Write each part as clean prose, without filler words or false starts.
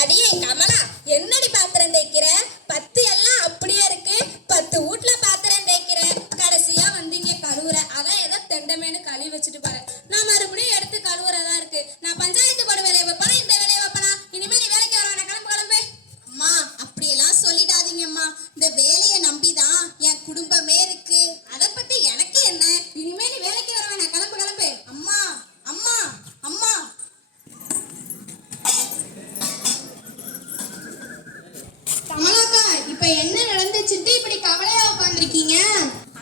அடியே கமலா, என்னடி பாத்திரம் தேய்க்கிற? 10 எல்லாம் அப்படியே இருக்கு. 10 வீட்ல பாத்திரம் தேய்க்கிற, கடைசியா வந்து இங்க கழுவுற. அதான் ஏதோ தெண்டமேனு கழுவி வச்சுட்டு பாரு. நான் மறுபடியும் எடுத்து கழுவுறதா இருக்கு. நான் பஞ்சாயத்து போர்டு வேலையை வைப்பனா, இந்த வேலையை வைப்பனா? இனிமே நீ வேலைக்கு வர வேணாம், கிளம்பு கிளம்பு. அம்மா அப்படியெல்லாம் சொல்லிடாதீங்கம்மா. இந்த வேலையை நம்பிதான் என் குடும்பமே இருக்கு. அதை பத்தி எனக்கு என்ன? இனிமே நீ வேலைக்கு வர வேணாம், கிளம்பு கிளம்பு. அம்மா அம்மா அம்மா கமலாக்கா, இப்ப என்ன நடந்துச்சுட்டு இப்படி கவலையா உட்காந்துருக்கீங்க?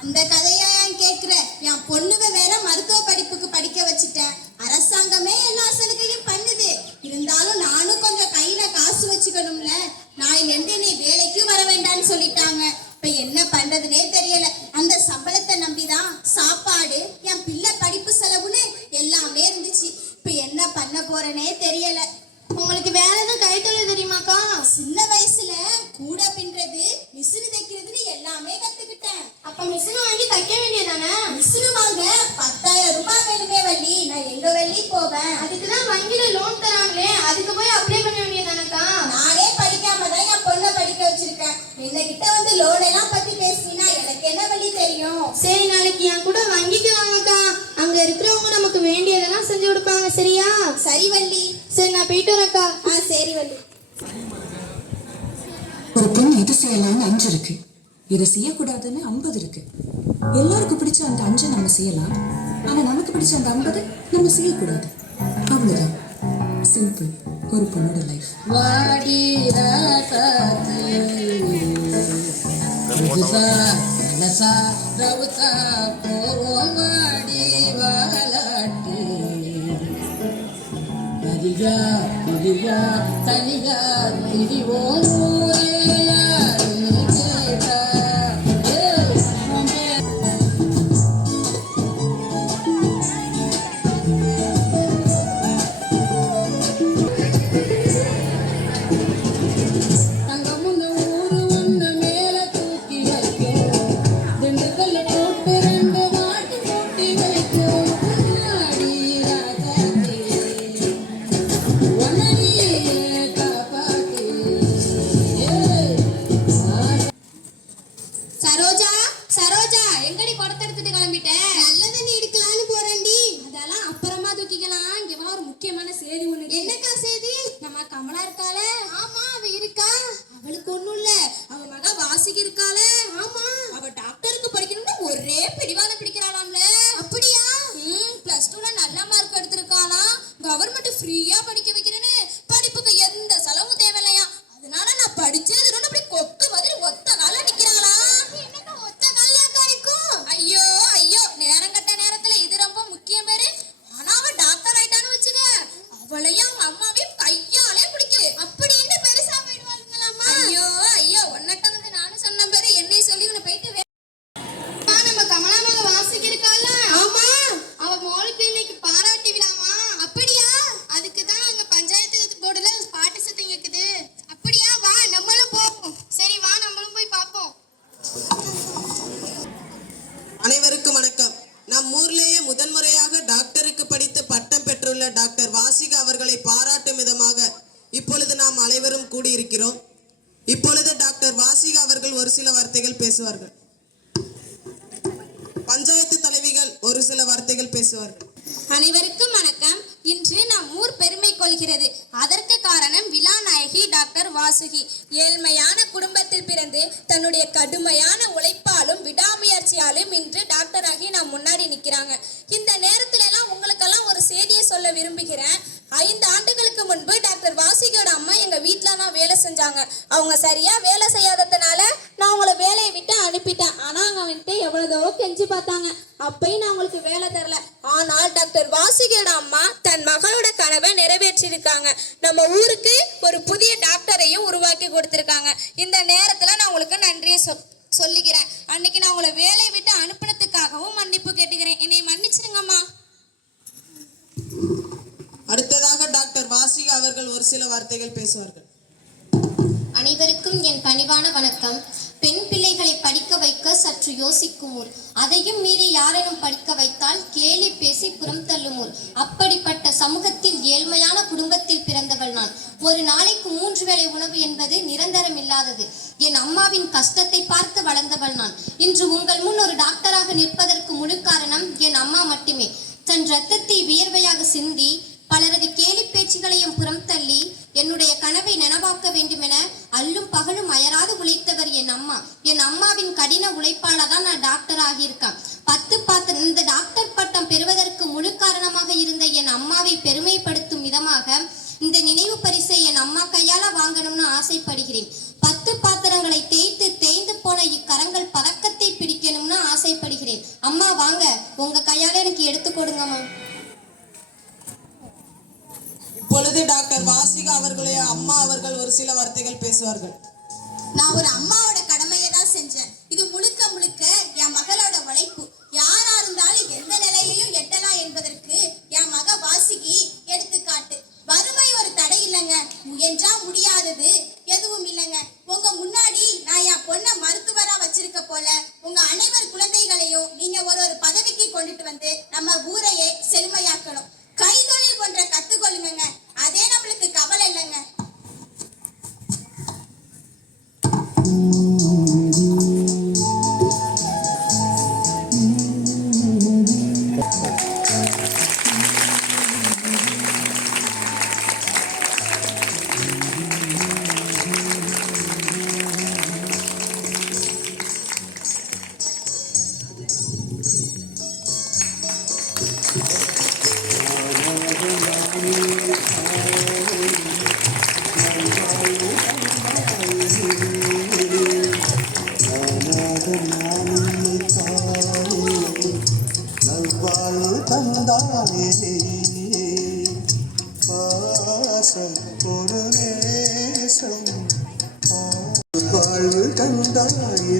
அந்த கதையா ஏன் கேக்குற? என் பொண்ணுவ வேற மருத்துவ படிப்புக்கு படிக்க வச்சுட்டேன். அரசாங்கமே எல்லா சலுகையும் பண்ணுது. இருந்தாலும் நானும் கொஞ்சம் கையில காசு வச்சுக்கணும்ல. நாளையிலிருந்து நீ வேலைக்கு வர வேண்டாம்னு சொல்லிட்டாங்க. இப்ப என்ன பண்றதுனே தெரியல. அந்த சம்பளத்தை நம்பிதான் சாப்பாடு, என் பிள்ளை படிப்பு செலவுன்னு எல்லாமே இருந்துச்சு. இப்ப என்ன பண்ண போறேனே தெரியல. உங்களுக்கு வேற எதுவும் கைத்தொழில் தெரியுமாக்கா? சின்ன வயசுல கூட பின்றது, மிஷின் தைக்கிறதுன்னு எல்லாமே கத்துக்கிட்டேன். அப்ப மிஷின் வாங்கி தைக்க வேண்டியதானே? மிஷின் வாங்க 10,000 ரூபாய் வேணுமே வள்ளி. நான் எங்க வள்ளி போவேன்? அதுக்குதான் வங்கியில லோன் தராங்களே, அதுக்கு போய் அப்ளை பண்ண வேண்டியதானக்கா? நானே படிக்காம தான் என் பொண்ணை படிக்க வச்சிருக்கேன். என்னகிட்ட வந்து லோன் எல்லாம் பத்தி பேசினா எனக்கு என்ன வழி தெரியும்? சரி, நாளைக்கு என் கூட வங்கிக்கு வாங்கக்கா. அங்க இருக்கிறவங்க நமக்கு வேண்டியதெல்லாம் செஞ்சு கொடுப்பாங்க. சரியா? சரி வள்ளி. சரி, நான் போயிட்டு வரேன்க்கா. சரி வள்ளி. ஒரு பொண்ணு இது செய்யலாம்னு 5 இருக்கு, இதை செய்யக்கூடாதுன்னு 50 இருக்கு. எல்லாருக்கும் பிடிச்ச அந்த 5 நம்ம செய்யலாம், ஆனா நமக்கு பிடிச்ச அந்த 50 நம்ம செய்யக்கூடாது. அவ்வளவுதான். சிம்பிள். ஒரு பொண்ணோட லைஃப். தனியா திரிவோம். சரோஜா, சரோஜா, எங்கடி குடத்தை எடுத்துட்டு கிளம்பிட்டேன்? நல்ல தண்ணி எடுக்கலான்னு போறேன்டி. அதெல்லாம் அப்புறமா தூக்கிக்கலாம். இங்க வா, ஒரு முக்கியமான செய்தி ஒண்ணு. என்னக்கா செய்தி? நம்ம கமலா இருக்காள? ஆமா, அவ இருக்கா. அவளுக்கு ஒண்ணும் இல்ல, அவ மக வாசிக்கு இருக்காள. ஆமா, அவ டாக்டருக்கு படிக்கணும்னு ஒரே பிடிவாதம் பிடிக்கிறாளாம்ல. அப்படியா? +2ல நல்ல மார்க் எடுத்திருக்காளாம். கவர்மெண்ட் ஃப்ரீயா படிக்க வைக்கிறேன்னு படிப்புக்கு எந்த செலவும் தேவையில்லையா. அதனால நான் படிச்சது அப்படி கொக்கு மாதிரி ஒத்த கால நிக்கிறாங்களா. என்னக்கா ஒத்த காலியாக்கா இருக்கும்? ஐயோ ஐயோ, நேரம் கட்ட நேரத்துல இது ரொம்ப முக்கியம் பேரு. ஆனா அவ டாக்டர் ஆயிட்டான்னு வச்சுக்க, அவளையும் அவங்க அம்மாவையும் கையாலே பிடிக்குது. அப்படி என்ன பெருசா போயிடுவாங்களாமா? ஐயோ ஐயோ, உன்னட்ட வந்து நானும் சொன்ன பேரு என்னை சொல்லி உன்னை போயிட்டு நம்ம கமலா மக வாசிக்கு இருக்கால? ஆமா, அவ மோளுக்கு இன்னைக்கு பாராட்டி விழாமா? அப்படியா? அதுக்கு தான் அங்க பஞ்சாயத்து போர்டுல பாட்டு சத்தம் கேக்குது. அப்படியா? வா, நம்மளும் போவோம். சரி, வா, நம்மளும் போய் பார்ப்போம். அனைவருக்கும் வணக்கம். நம் ஊர்லேயே முதன்முறையாக டாக்டருக்கு படித்து பட்டம் பெற்றுள்ள டாக்டர் வாசிகா அவர்களை பாராட்டும் விதமாக இப்பொழுது நாம் அனைவரும் கூடியிருக்கிறோம். இப்பொழுது டாக்டர் வாசிகா அவர்கள் ஒரு சில வார்த்தைகள் பேசுவார்கள். பஞ்சாயத்து தலைவிகள் ஒரு சில வார்த்தைகள் பேசுவார்கள். அனைவருக்கும் வணக்கம். இன்று நம் ஊர் பெருமை கொள்கிறது. அதற்கு காரணம் விழாநாயகி டாக்டர் வாசுகி. ஏழ்மையான குடும்பத்தில் பிறந்து தன்னுடைய கடுமையான உழைப்பாலும் விடாமுயற்சியாலும் இன்று டாக்டராகி நம் முன்னாடி நிற்கிறாங்க. இந்த நேரத்துல எல்லாம் உங்களுக்கெல்லாம் ஒரு செய்தியை சொல்ல விரும்புகிறேன். 5 ஆண்டுகளுக்கு முன்பு டாக்டர் வாசுகியோட அம்மா எங்க வீட்டுல தான் வேலை செஞ்சாங்க. அவங்க சரியா வேலை செய்யாததுனால நான் அவங்கள வேலையை விட்டு அனுப்பிட்டேன். ஆனா அவங்க வந்துட்டு எவ்வளவோ கெஞ்சி பார்த்தாங்க. அப்பயும் நான் உங்களுக்கு வேலை தரல. ஆனால் டாக்டர் வாசுகியோட அம்மா தன் மகளோட கனவை நிறைவேற்றிருக்காங்க. நம்ம ஊருக்கு ஒரு புதிய டாக்டரையும் உருவாக்கி கொடுத்திருக்காங்க. இந்த நேரத்துல நான் உங்களுக்கு நன்றியை சொல்லிக்கிறேன். அன்னைக்கு நான் உங்களை வேலையை விட்டு அனுப்பினதுக்காகவும் மன்னிப்பு கேட்டுக்கிறேன். என்னை மன்னிச்சிருங்கம்மா. அடுத்ததாக டாக்டர் வாசிகா அவர்கள் ஒரு சில வார்த்தைகள் பேசுவார்கள். அனைவருக்கும் என் பணிவான வணக்கம். பெண் பிள்ளைகளை படிக்க வைக்க சற்று யோசிக்கும் ஊர், அதையும் மீறி யாரேனும் படிக்க வைத்தால் கேலி பேசி புறம் தள்ளும் ஊர். அப்படிப்பட்ட சமூகத்தில் ஏழ்மையான குடும்பத்தில் பிறந்தவள் நான். ஒரு நாளைக்கு 3 வேளை உணவு என்பது நிரந்தரம் இல்லாதது. என் அம்மாவின் கஷ்டத்தை பார்த்து வளர்ந்தவள் நான். இன்று உங்கள் முன் ஒரு டாக்டராக நிற்பதற்கு முழு காரணம் என் அம்மா மட்டுமே. தன் இரத்தத்தை வியர்வையாக சிந்தி பலரது கேலி பேச்சுகளையும் புறம் தள்ளி என்னுடைய கனவை நனவாக்க வேண்டுமென அல்லும் பகலும் அயராது உழைத்தவர் என் அம்மா. என் அம்மாவின் கடின உழைப்பால தான் நான் டாக்டர் ஆகியிருக்கேன். இந்த டாக்டர் பட்டம் பெறுவதற்கு முழு காரணமாக இருந்த என் அம்மாவை பெருமைப்படுத்தும் விதமாக இந்த நினைவு பரிசை என் அம்மா கையால வாங்கணும்னு ஆசைப்படுகிறேன். 10 பாத்திரங்களை தேய்ந்து போன இக்கரங்கள் பதக்கத்தை பிடிக்கணும்னு ஆசைப்படுகிறேன். அம்மா வாங்க, உங்க கையால எனக்கு எடுத்து கொடுங்கம்மா. இப்பொழுது டாக்டர் வாசிகா அவர்களே அம்மா அவர்கள் ஒரு சில வார்த்தைகள் பேசுவார்கள். நான் ஒரு அம்மாவோட கடமையை தான் செஞ்சேன். இது முழுக்க முழுக்க என் மகளோட உழைப்பு. யாரா இருந்தாலும் எந்த நிலையையும் எட்டலாம் என்பதற்கு என் மக வாசிகி எடுத்துக்காட்டு. வறுமை ஒரு தடை இல்லைங்க, முயன்றா முடியாதது எதுவும் இல்லைங்க. உங்க முன்னாடி நான் என் பொண்ணை மருத்துவரா வச்சிருக்க போல உங்க அனைவர் குழந்தைகளையும் நீங்க ஒரு பதவிக்கு கொண்டுட்டு வந்து நம்ம ஊரையே செழுமையாக்கணும். கைதொழில் ஒன்றை கத்துக்கொள்ளுங்க, அதே நம்மளுக்கு கவலை இல்லைங்க. ஒரு நேசம் வாழ்வு தந்தாயே.